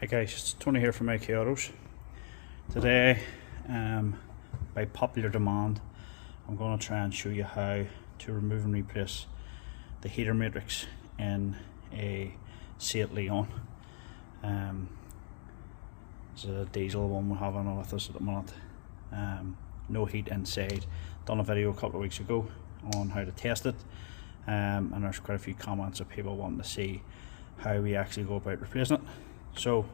Hi guys, it's Tony here from AK Autos. Today, by popular demand, I'm going to try and show you how to remove and replace the heater matrix in a Seat Leon. It's a diesel one we have on with us at the moment. No heat inside. Done a video a couple of weeks ago on how to test it, and there's quite a few comments of people wanting to see how we actually go about replacing it. So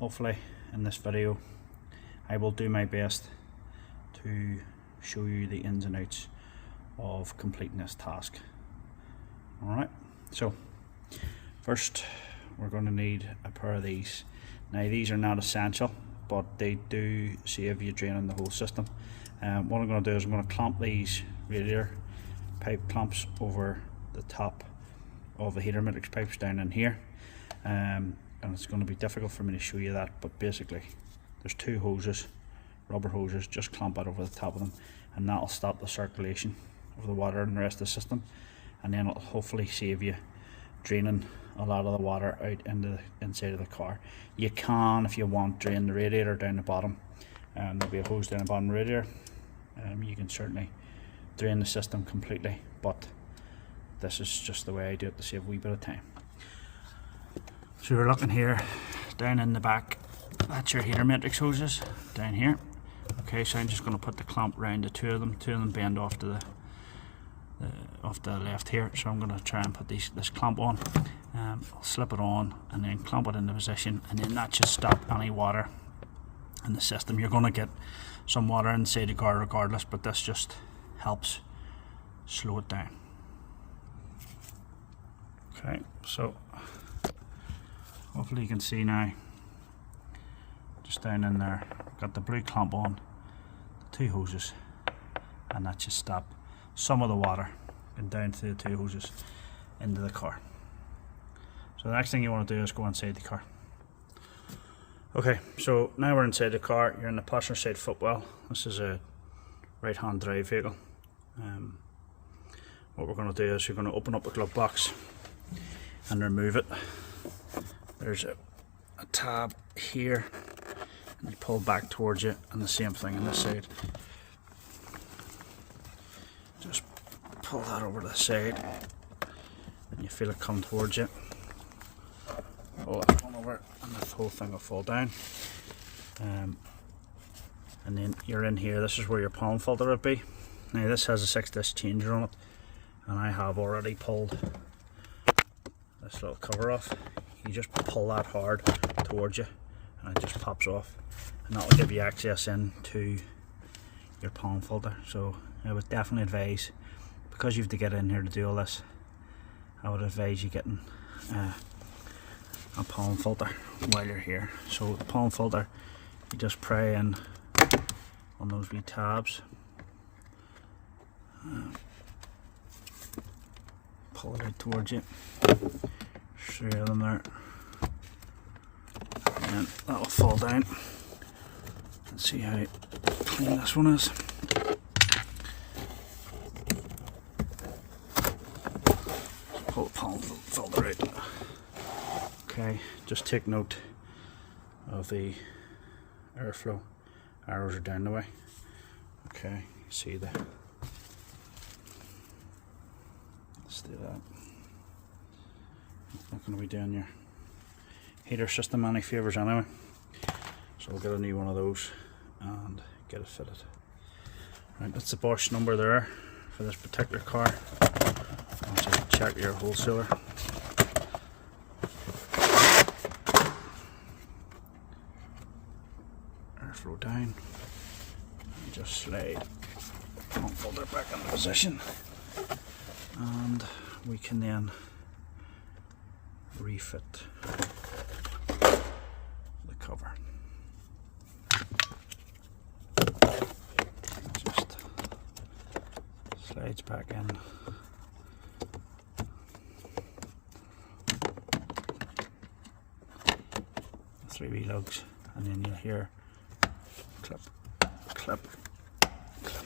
hopefully in this video I will do my best to show you the ins and outs of completing this task. Alright, so first we're going to need a pair of these. Now these are not essential, but they do save you draining the whole system. What I'm going to do is I'm going to clamp these radiator pipe clamps over the top of the heater matrix pipes down in here. And it's going to be difficult for me to show you that, but basically there's two hoses, rubber hoses, just clamp it over the top of them, and that'll stop the circulation of the water in the rest of the system, and then it'll hopefully save you draining a lot of the water out into the inside of the car. You can, if you want, drain the radiator down the bottom, and there'll be a hose down the bottom of the radiator. You can certainly drain the system completely, but this is just the way I do it to save a wee bit of time. So you're looking here down in the back, that's your heater matrix hoses down here. Okay, so I'm just going to put the clamp round the two of them bend off to the left here. So I'm going to try and put this clamp on. I'll slip it on and then clamp it into position, and then that should stop any water in the system. You're going to get some water inside the car regardless, but this just helps slow it down. Okay, so hopefully you can see now, just down in there, got the blue clamp on, the two hoses, and that should stop some of the water going down through the two hoses into the car. So the next thing you want to do is go inside the car. Okay, so now we're inside the car. You're in the passenger side footwell. This is a right hand drive vehicle. What we're going to do is you're going to open up the glove box and remove it. There's a tab here, and you pull back towards you, and the same thing on this side. Just pull that over to the side, and you feel it come towards you. Pull that one over, and the whole thing will fall down. And then you're in here. This is where your pollen filter would be. Now this has a 6-disc changer on it, and I have already pulled this little cover off. You just pull that hard towards you, and it just pops off, and that will give you access into your pollen filter. So I would definitely advise, because you have to get in here to do all this, I would advise you getting a pollen filter while you're here. So the pollen filter, you just pry in on those wee tabs, pull it out towards you, 3 of them there, and that will fall down. Let's see how clean this one is. Pull the pollen filter out. Okay, just take note of the airflow. Arrows are down the way. Okay, see the. Let's do that. Not going to be doing your heater system any favours anyway. So we'll get a new one of those and get it fitted. Right, that's the Bosch number there for this particular car. Also check your wholesaler. Airflow down. And just slide the folder back into position, and we can then refit the cover. Just slides back in. Three wee lugs, and then you'll hear clip, clip, clip.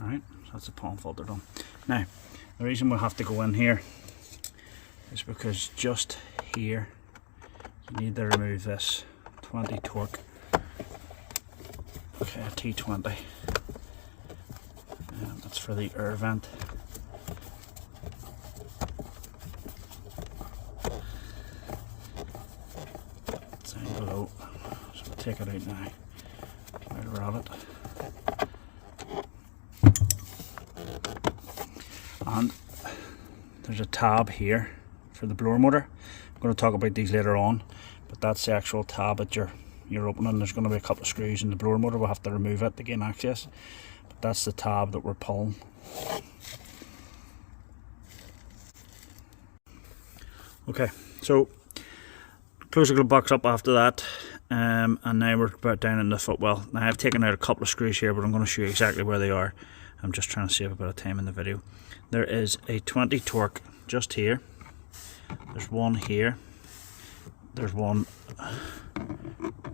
Alright, so that's the pollen filter done. Now, the reason we'll have to go in here is because just here you need to remove this 20 torque, okay, T20. That's for the air vent. It's down below, so we'll take it out now. While we're at it. And there's a tab here for the blower motor. I'm going to talk about these later on, but that's the actual tab that you're opening. There's going to be a couple of screws in the blower motor. We'll have to remove it to gain access, but that's the tab that we're pulling. Okay, so close the glove box up after that, and now we're about down in the footwell. Now I've taken out a couple of screws here, but I'm going to show you exactly where they are. I'm just trying to save a bit of time in the video. There is a 20 torque just here. There's one here. There's one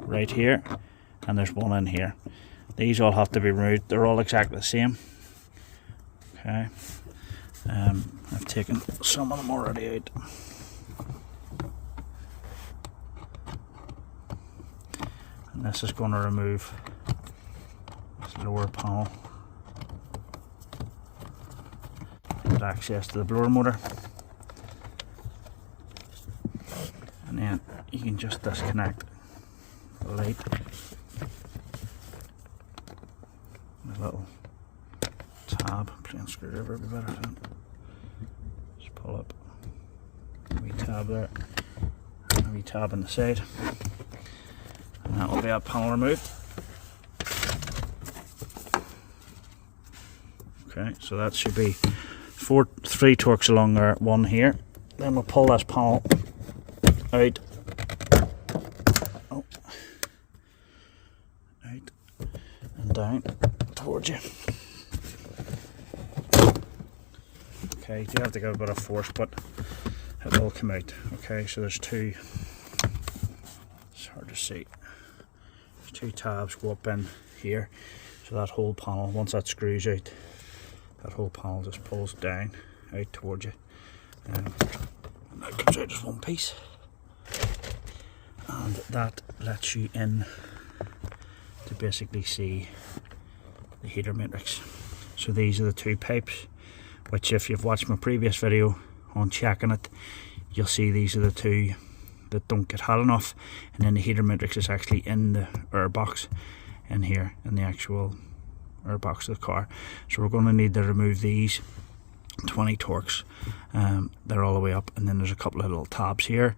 right here, and there's one in here. These all have to be removed. They're all exactly the same. Okay. I've taken some of them already out. And this is going to remove this lower panel. Get access to the blower motor. And then you can just disconnect the light. A little tab, plain screwdriver would be better than. Just pull up a wee tab there, and a wee tab on the side, and that will be that panel removed. Okay, so that should be 3 torques along there, one here. Then we'll pull this panel out, out and down towards you. Okay, you do have to give a bit of force, but it will come out. Okay, so there's 2, it's hard to see, there's 2 tabs go up in here, so that whole panel, once that screws out, that whole panel just pulls down out towards you, and that comes out as one piece, and that lets you in to basically see the heater matrix. So these are the 2 pipes, which if you've watched my previous video on checking it, you'll see these are the 2 that don't get hot enough, and then the heater matrix is actually in the air box in here, in the actual air box of the car. So we're going to need to remove these 20 torques. They're all the way up, and then there's a couple of little tabs here.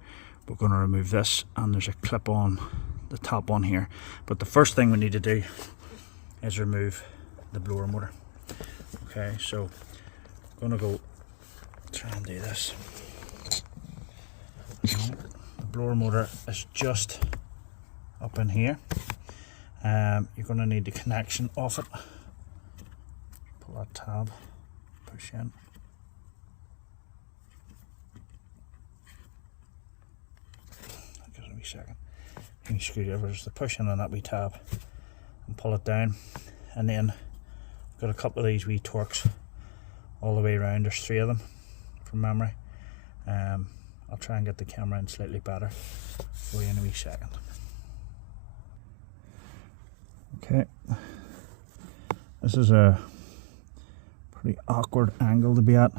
We're going to remove this, and there's a clip on the top one here. But the first thing we need to do is remove the blower motor. Okay, so I'm going to go try and do this. The blower motor is just up in here. You're going to need the connection off it. Pull that tab, push in. Give it a wee second. You can screwdriver just to push in on that wee tab and pull it down, and then I've got a couple of these wee torques all the way around. There's 3 of them from memory. I'll try and get the camera in slightly better for you in a wee second. Okay, this is a pretty awkward angle to be at.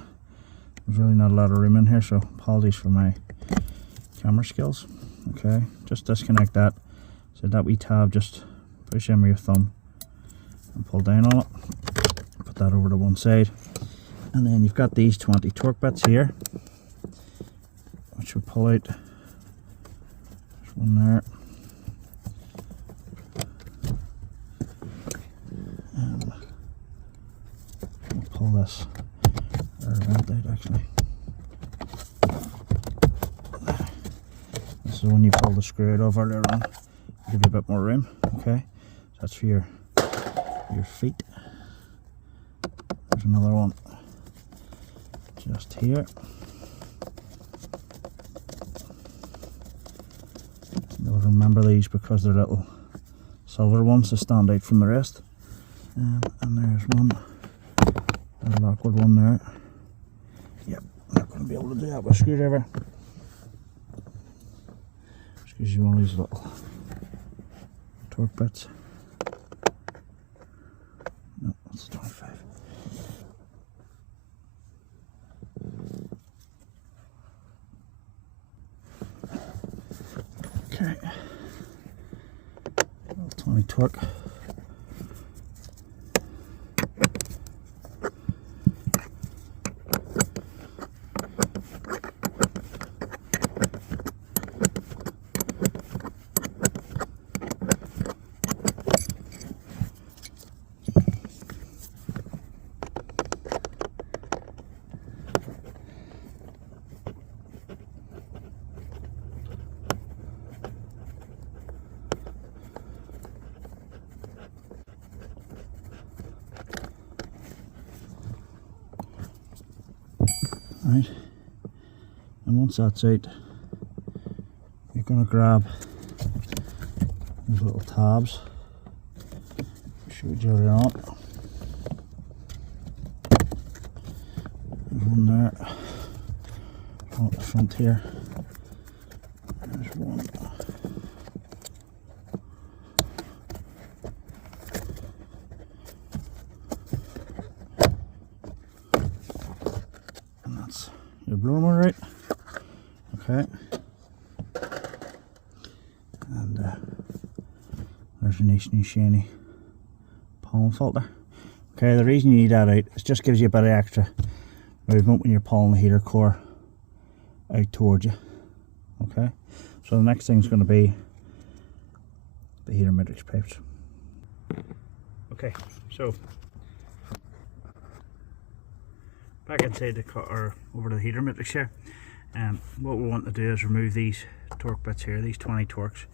There's really not a lot of room in here, so apologies for my camera skills. Okay, just disconnect that. So that wee tab, just push in with your thumb and pull down on it. Put that over to one side. And then you've got these 20 torque bits here, which will pull out. There's one there. And we'll pull this air vent out actually. This is when you pull the screw out of earlier on, give you a bit more room. Okay, so that's for your feet. There's another one just here. You'll remember these because they're little silver ones that stand out from the rest. And there's one, there's an awkward one there. Yep, I'm not going to be able to do that with a screwdriver. Just gives you one of these little torque bits. No, that's 25. Okay, 20 torque. Right, and once that's out, you're going to grab these little tabs. I showed you earlier on. There's one there, one at the front here. There's one. Your blower, right? Okay. And there's your nice new shiny pollen filter. Okay, the reason you need that out is just gives you a bit of extra movement when you're pulling the heater core out towards you. Okay, so the next thing is going to be the heater matrix pipes. Okay, so back inside the car, or over to the heater matrix here, what we want to do is remove these torque bits here, these 20 torques.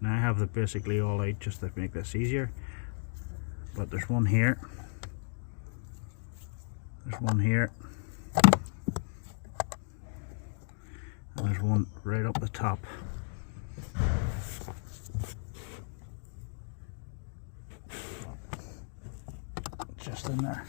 Now I have them basically all out just to make this easier, but there's one here, there's one here, and there's one right up the top. Just in there.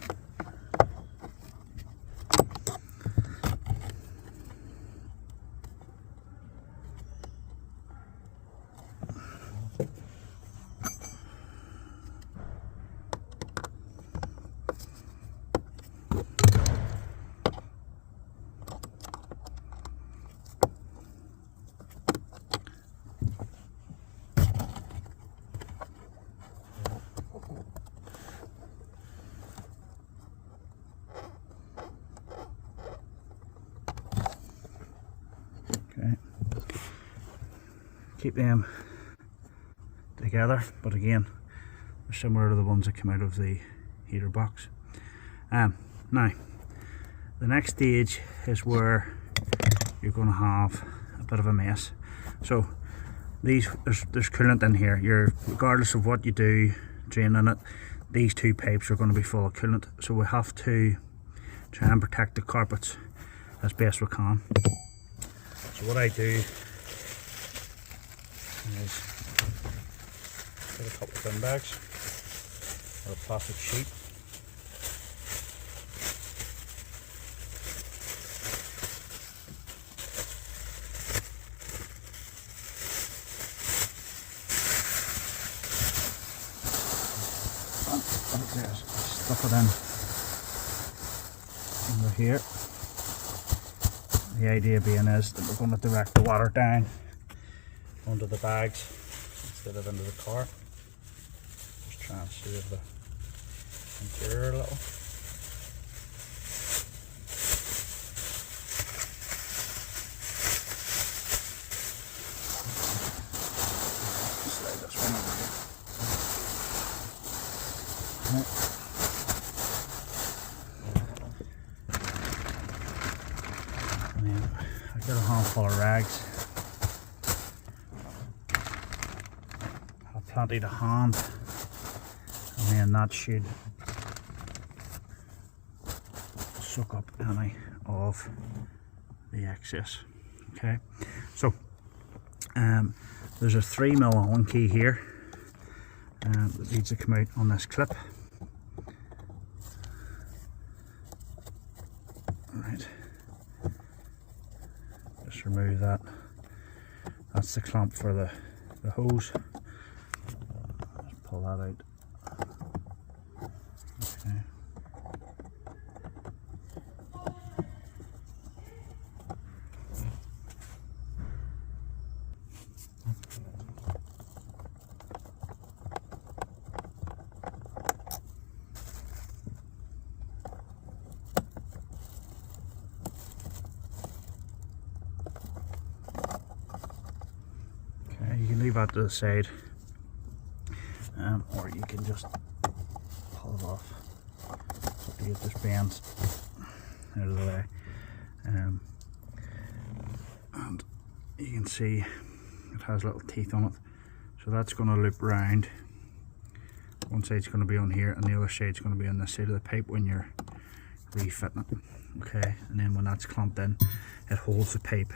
Keep them together, but again, they're similar to the ones that come out of the heater box. Now, the next stage is where you're going to have a bit of a mess. So there's coolant in here. Regardless of what you do draining it, these two pipes are going to be full of coolant. So we have to try and protect the carpets as best we can. So what I do is get a couple of bin bags or a plastic sheet. Stuff it in under here. The idea being is that we're going to direct the water down onto the bags instead of into the car. Just try and save the interior a little. Slide this one over here. Right. And then I got a handful of rags. Plenty to hand, and then that should soak up any of the excess. Okay, so there's a 3mm Allen key here that needs to come out on this clip. Right, just remove that That's the clamp for the hose. Just pull that out. Okay. You can leave that to the side, or you can just pull it off so it just bends out of the way. And you can see it has little teeth on it, so that's going to loop round. One side's going to be on here and the other side's going to be on this side of the pipe when you're refitting it. Okay, and then when that's clamped in, it holds the pipe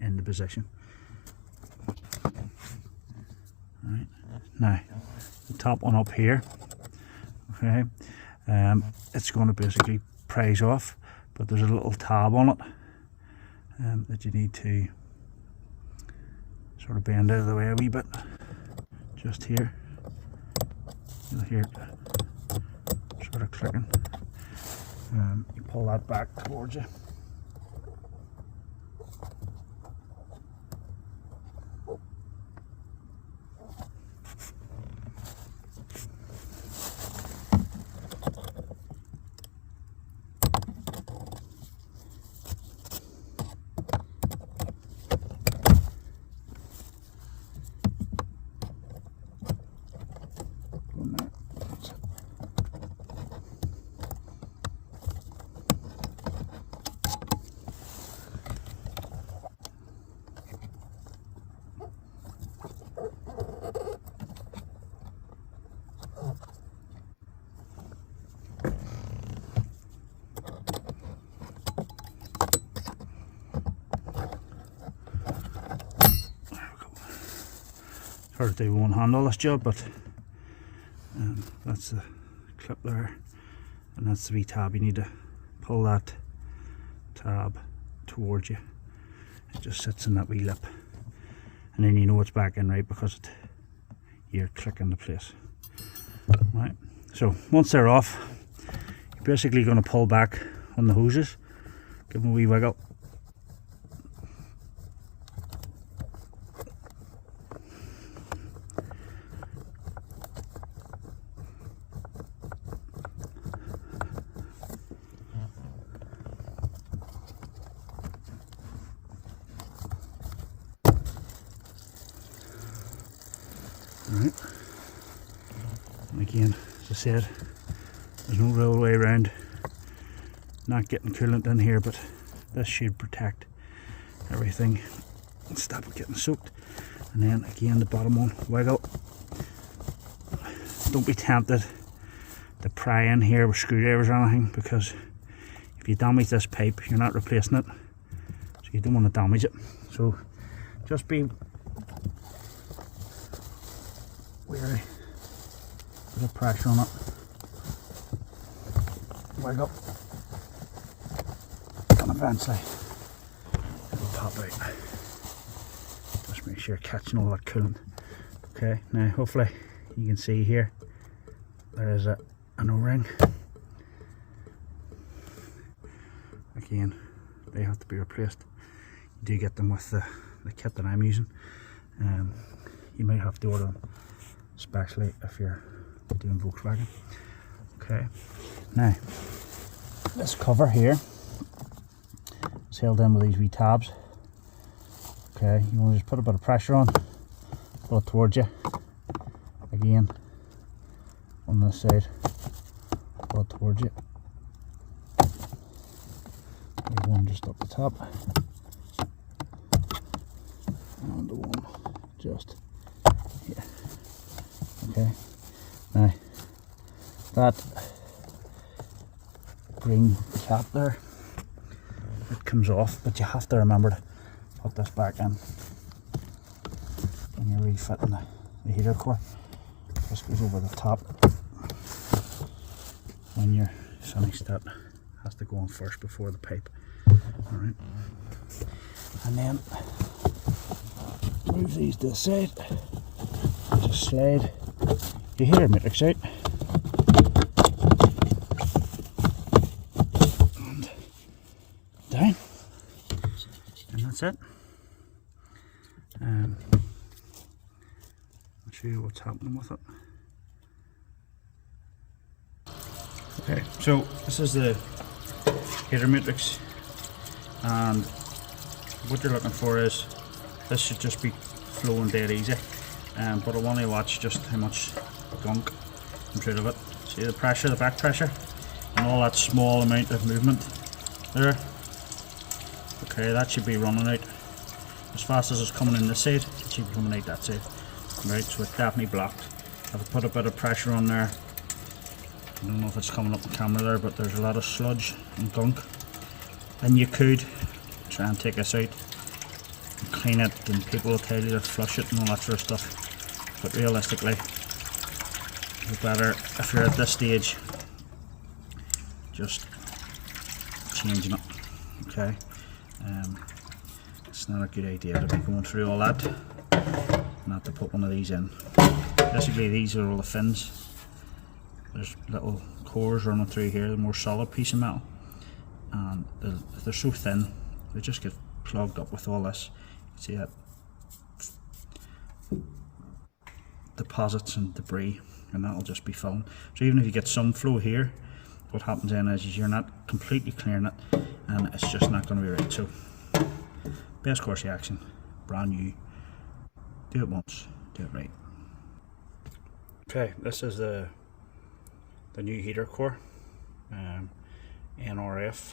in the position. Right. Now, the top one up here, okay, it's going to basically prise off, but there's a little tab on it that you need to sort of bend out of the way a wee bit. Just here, you'll hear it sort of clicking. You pull that back towards you. Hard to do one hand all this job, but that's the clip there, and that's the wee tab. You need to pull that tab towards you. It just sits in that wee lip, and then you know it's back in right because you're clicking the place. Right. So once they're off, you're basically going to pull back on the hoses, give them a wee wiggle. Right. And again, as I said, there's no real way around not getting coolant in here, but this should protect everything and stop it getting soaked. And then again, the bottom one, wiggle. Don't be tempted to pry in here with screwdrivers or anything, because if you damage this pipe, you're not replacing it, so you don't want to damage it. So just be wary. Put a pressure on it. Wiggle. And eventually it'll pop out. Just make sure you're catching all that coolant. Okay, now hopefully you can see here there is an O-ring. Again, they have to be replaced. You do get them with the kit that I'm using. You might have to order them especially if you're doing Volkswagen. Okay, now this cover here is held in with these wee tabs. Okay, you want to just put a bit of pressure on, pull it towards you. Again, on this side, pull it towards you. There's one just up the top, and the one just here. Okay, now that green cap there, it comes off, but you have to remember to put this back in when you're refitting the heater core. This goes over the top. When you're finished, that has to go on first before the pipe. Alright, and then move these to the side. Just slide the heater matrix out. And down. And that's it. I'll show you what's happening with it. Okay, so this is the heater matrix, and what you're looking for is this should just be flowing dead easy, but I want to watch just how much gunk comes out of it. See the pressure, the back pressure, and all that small amount of movement there. Okay, that should be running out as fast as it's coming in this side. It should be coming out that side. Right, so it's definitely blocked. I've put a bit of pressure on there. I don't know if it's coming up on camera there, but there's a lot of sludge and gunk, and you could try and take this out and clean it, and people will tell you to flush it and all that sort of stuff, but realistically it's better if you're at this stage just changing it. Okay, it's not a good idea to be going through all that, not to put one of these in. Basically these are all the fins. There's little cores running through here, the more solid piece of metal, and they're so thin they just get plugged up with all this. You can see that deposits and debris, and that'll just be filling. So even if you get some flow here, what happens then is you're not completely clearing it, and it's just not going to be right. So best course of action, brand new, do it once, do it right. Okay, this is the new heater core, NRF.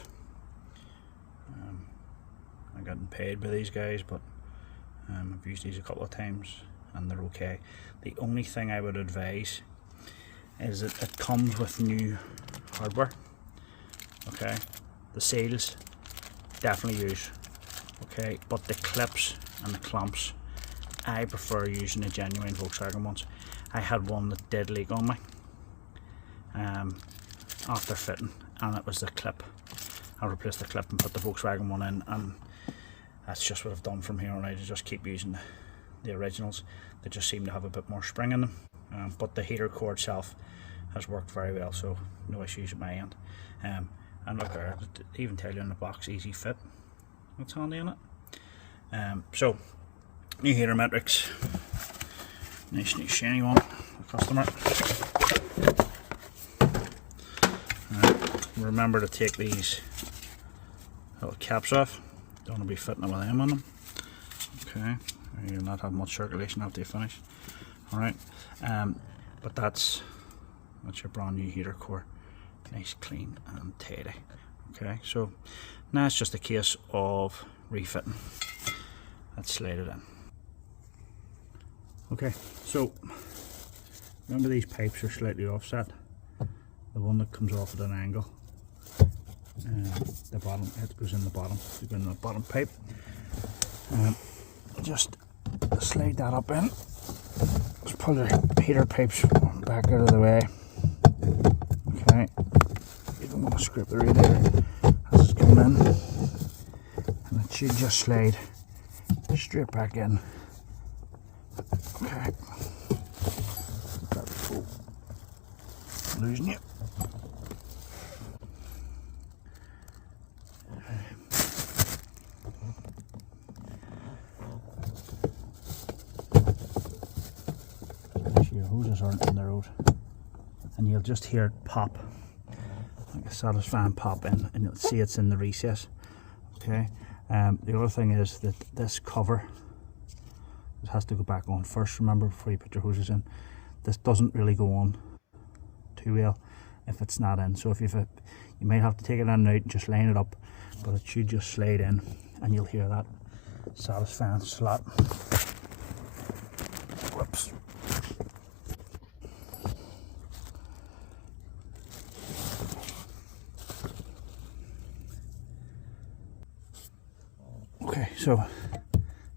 I'm getting paid by these guys, but I've used these a couple of times and they're okay. The only thing I would advise is that it comes with new hardware. Okay, the seals definitely use, okay, but the clips and the clamps, I prefer using the genuine Volkswagen ones. I had one that did leak on me after fitting, and it was the clip. I replaced the clip and put the Volkswagen one in, and that's just what I've done from here on out. I just keep using the originals. They just seem to have a bit more spring in them, but the heater core itself has worked very well, so no issues at my end. And look there, they even tell you in the box, easy fit. That's handy in it. So new heater matrix, nice new shiny one for customer. Remember to take these little caps off. Don't want to be fitting with them on them. Okay, you'll not have much circulation after you finish. Alright, but that's your brand new heater core, nice, clean and tidy. Okay, so now it's just a case of refitting. Let's slide it in. Okay, so remember these pipes are slightly offset. The one that comes off at an angle, the bottom, it goes in the bottom, you go in the bottom pipe. Just slide that up in. Just pull your heater pipes back out of the way. Okay, you don't want to scrape the radiator as it's coming in, and it should just slide straight back in. Okay, losing you. Your hoses aren't in the road, and you'll just hear it pop, like a satisfying pop in, and you'll see it's in the recess. Okay, the other thing is that this cover, it has to go back on first, remember, before you put your hoses in. This doesn't really go on too well if it's not in, so if you might have to take it in and out and just line it up, but it should just slide in, and you'll hear that satisfying slap. Whoops. Okay, so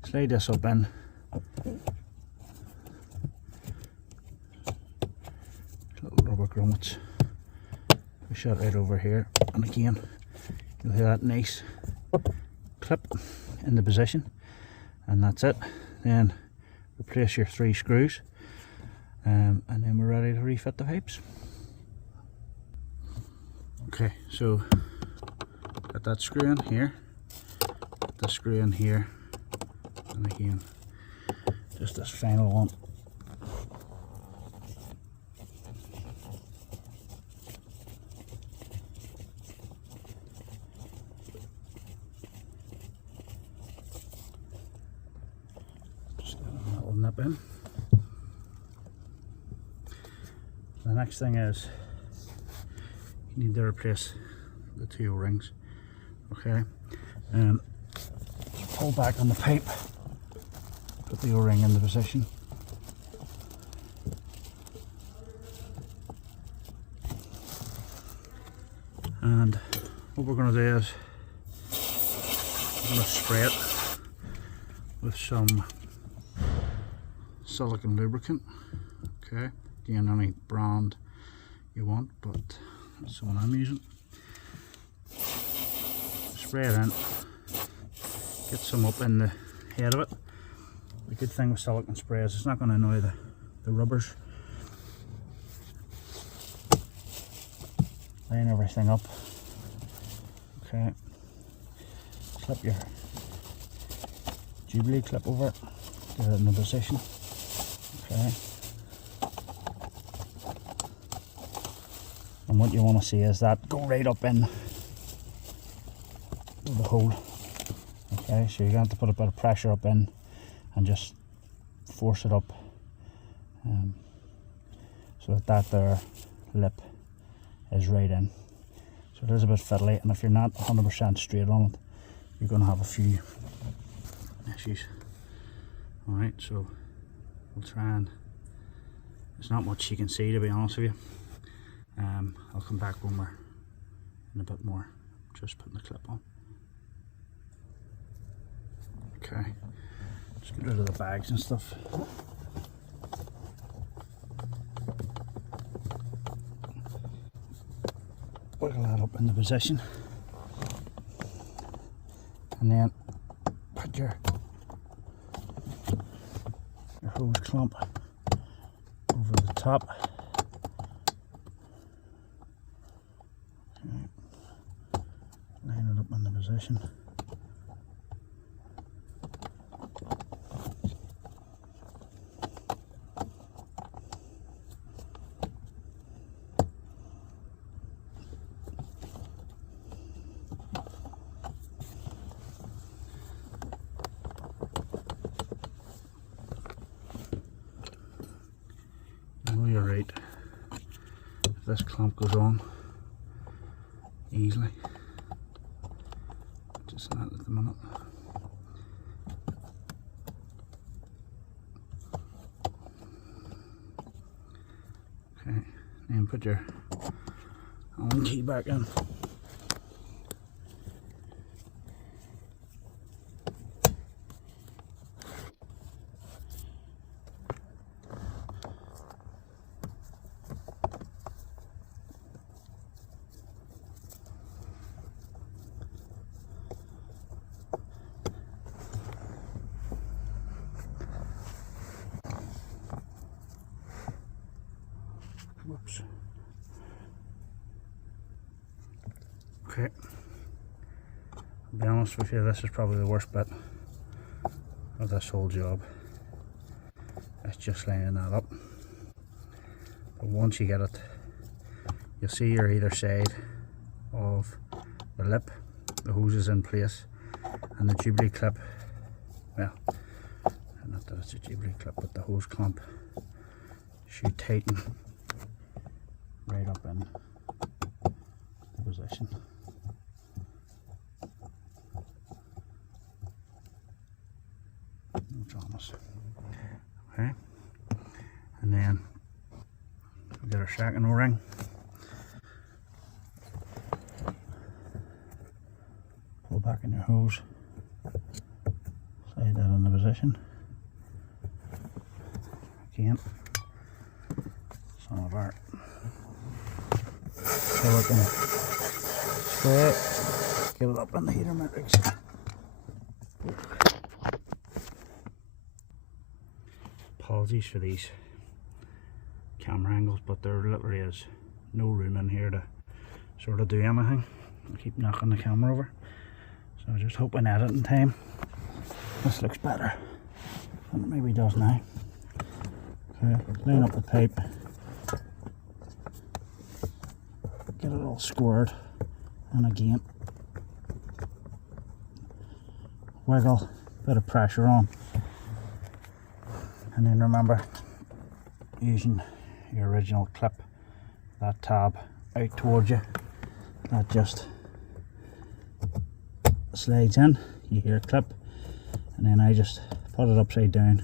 slide this up in. Little rubber grommets. Push that right over here, and again, you'll hear that nice clip in the position, and that's it. then replace your 3 screws, and then we're ready to refit the pipes. Okay, so got that screw in here, got the screw in here, and again just this final one. Just get a little nip in. The next thing is you need to replace the 2 O-rings. Okay, pull back on the pipe, put the O-ring in the position, and what we're going to do is we're going to spray it with some silicone lubricant. Okay, again, any brand you want, but that's the one I'm using. Spray it in, get some up in the head of it. The good thing with silicone spray is it's not going to annoy the rubbers. Line everything up. Okay, slip your Jubilee clip over it, get it in the position. Okay, and what you want to see is that go right up in the hole. Okay, so you're going to have to put a bit of pressure up in and just force it up, so that there lip is right in. So it is a bit fiddly, and if you're not 100% straight on it, you're going to have a few issues. Alright, so we'll try, and there's not much you can see, to be honest with you. I'll come back when we're in a bit more, just putting the clip on. Okay, just get rid of the bags and stuff. Wiggle that up in the position, and then put your hose clamp over the top. Okay. Line it up in the position. You're right, if this clamp goes on easily, just that at the minute. Okay, then put your Allen key back in. Whoops. Okay, I'll be honest with you, this is probably the worst bit of this whole job. It's just lining that up. But once you get it, you'll see your either side of the lip, the hose is in place, and the Jubilee clip, well, not that it's a Jubilee clip, but the hose clamp should tighten right up in the position. No dramas. Okay, and then we get our second O-ring. Pull back in your hose, slide that in the position. Again, some of our silicone spray, get it up in the heater matrix. Apologies for these camera angles, but there literally is no room in here to sort of do anything. I keep knocking the camera over, so I just hope in editing time this looks better than it maybe does now. Okay, line up the pipe, get it all squared, and again wiggle, bit of pressure on, and then remember using your original clip, that tab out towards you, that just slides in, you hear a clip, and then I just put it upside down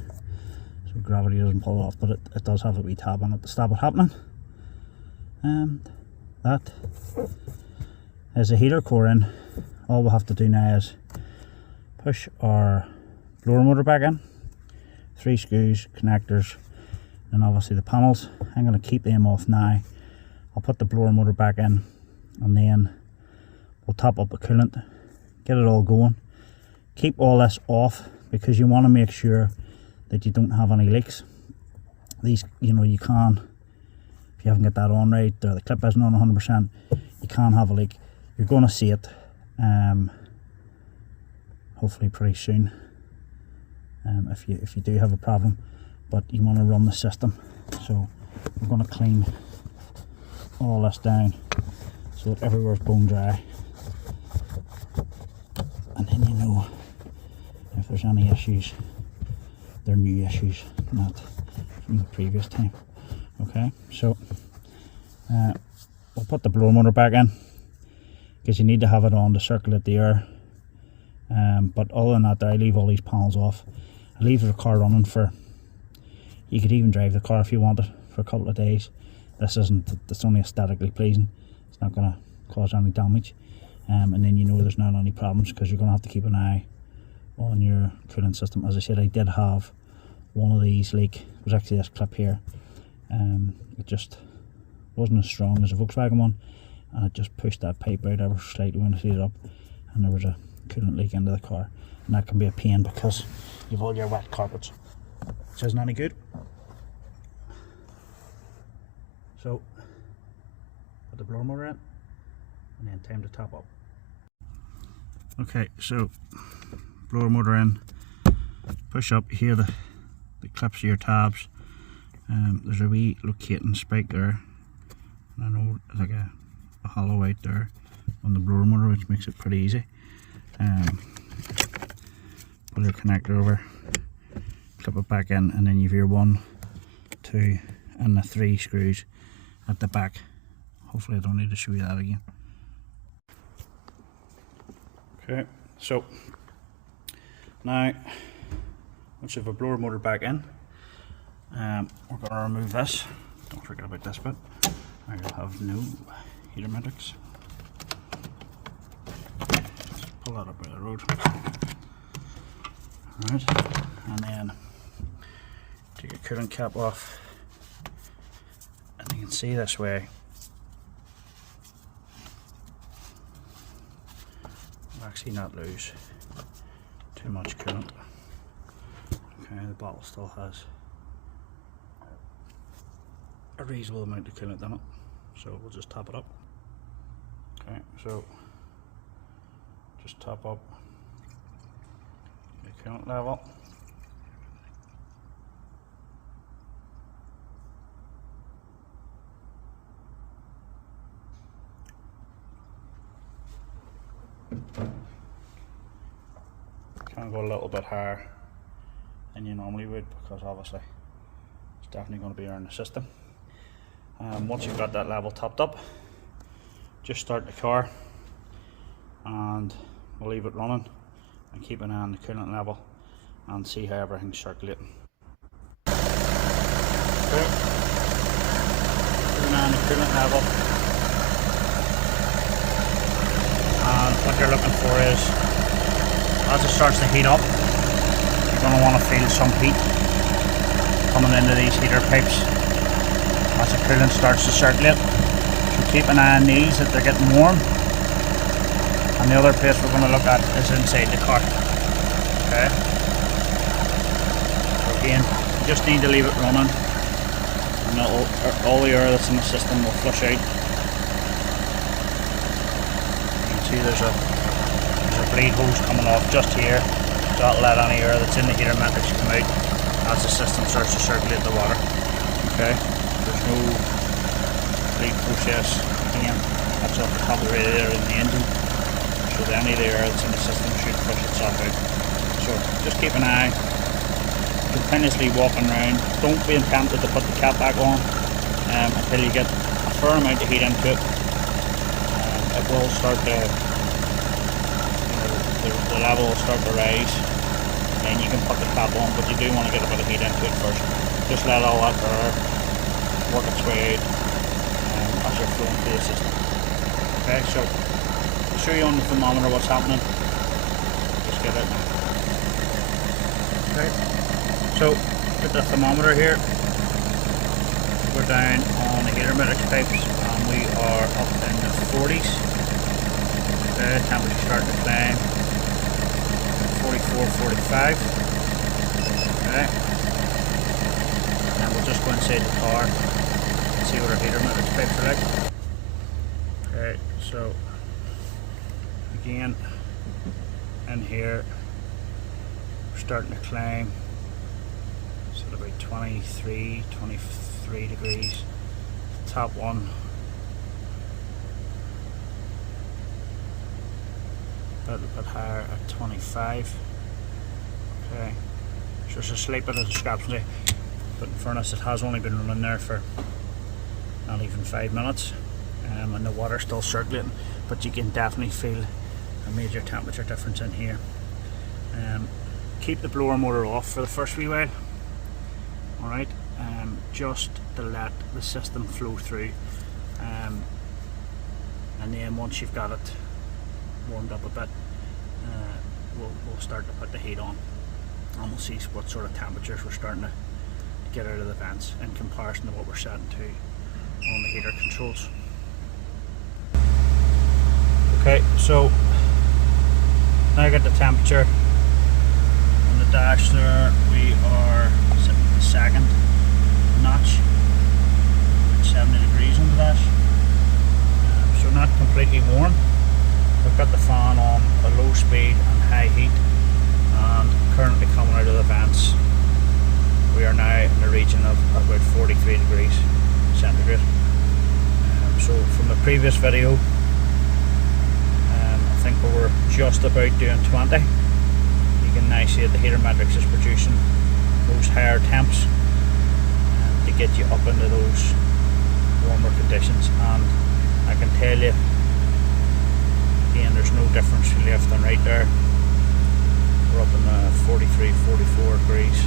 so gravity doesn't pull it off, but it does have a wee tab on it to stop it happening. And that is a heater core in. All we have to do now is push our blower motor back in, 3 screws, connectors, and obviously the panels. I'm going to keep them off now. I'll put the blower motor back in, and then we'll top up the coolant, get it all going. Keep all this off because you want to make sure that you don't have any leaks. These, you know, you can, if you haven't got that on right, or the clip isn't on 100%, you can have a leak. You're going to see it hopefully pretty soon if you do have a problem, but you want to run the system. So we're going to clean all this down so that everywhere's bone dry, and then you know if there's any issues, they're new issues, not from the previous time. Okay, so we'll put the blower motor back in because you need to have it on to circulate the air, but other than that, I leave all these panels off. I leave the car running for, you could even drive the car if you wanted for a couple of days. This isn't, it's only aesthetically pleasing, it's not going to cause any damage, and then you know there's not any problems because you're going to have to keep an eye on your coolant system. As I said, I did have one of these leak. It was actually this clip here. It just wasn't as strong as a Volkswagen one, and it just pushed that pipe out ever slightly when I heated it up, and there was a coolant leak into the car, and that can be a pain because you've all your wet carpets, which isn't any good. So put the blower motor in, and then time to top up. Okay, so blower motor in, push up here, the clips of your tabs. There's a wee locating spike there, and I know like a hollow out there on the blower motor, which makes it pretty easy. Pull your connector over, clip it back in, and then you've your 1, 2 and the 3 screws at the back. Hopefully I don't need to show you that again. Okay, so now once you have a blower motor back in, we're going to remove this. Don't forget about this bit. I will have no heater matrix. Pull that up by the road. Alright, and then take your coolant cap off, and you can see this way we'll actually not lose too much coolant. Okay, the bottle still has a reasonable amount of coolant in it, so we'll just top it up. Okay, so just top up the coolant level. Can go a little bit higher than you normally would because obviously it's definitely going to be around the system. Once you've got that level topped up, just start the car and we'll leave it running and keep an eye on the coolant level and see how everything's circulating. Okay. Keep an eye on the coolant level, and what you're looking for is, as it starts to heat up, you're going to want to feel some heat coming into these heater pipes as the coolant starts to circulate. So keep an eye on these that they're getting warm. And the other place we're going to look at is inside the car. Okay. So again, just need to leave it running, and all the air that's in the system will flush out. You can see there's a bleed hose coming off just here, so that'll let any air that's in the heater matrix come out as the system starts to circulate the water. Okay, there's no bleed process. Again, that's off the top of the radiator in the engine, so any of the air that's in the system should push itself out. So just keep an eye, continuously walking around. Don't be tempted to put the cap back on until you get a fair amount of heat into it. It will start to, the level will start to rise, and then you can put the cap on, but you do want to get a bit of heat into it first. Just let all that air work its way out as you're flowing through the system. Okay, so I'll show you on the thermometer what's happening. Just get it now. Okay, so with the thermometer here, we're down on the heater matrix pipes, and we are up in the 40s. Okay, temperature starting to climb. 44, 45. Okay, and we'll just go inside the car and see what our heater matrix pipes are like. Okay, so again, in here, we're starting to climb. So about 23 degrees. The top one, a little bit higher at 25. Okay, so it's a slight bit of discrepancy, but in fairness, it has only been running there for not even 5 minutes, and the water's still circulating, but you can definitely feel a major temperature difference in here. Keep the blower motor off for the first wee while, alright, just to let the system flow through, and then once you've got it warmed up a bit, we'll start to put the heat on, and we'll see what sort of temperatures we're starting to get out of the vents in comparison to what we're setting to on the heater controls. Okay, so now I got the temperature on the dash there. We are sitting at the second notch, at 70 degrees on the dash, so not completely warm. We've got the fan on a low speed and high heat, and currently coming out of the vents we are now in the region of about 43 degrees centigrade. So from the previous video, I think we were just about doing 20. You can now see that the heater matrix is producing those higher temps to get you up into those warmer conditions, and I can tell you again, there's no difference left and right there. We're up in the 43, 44 degrees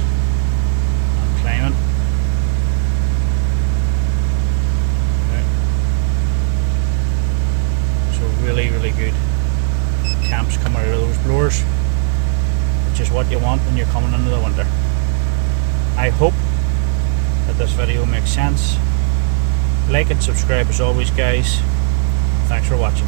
and climbing. Okay. So really good temps coming out of those blowers, which is what you want when you're coming into the winter. I hope that this video makes sense. Like and subscribe as always, guys. Thanks for watching.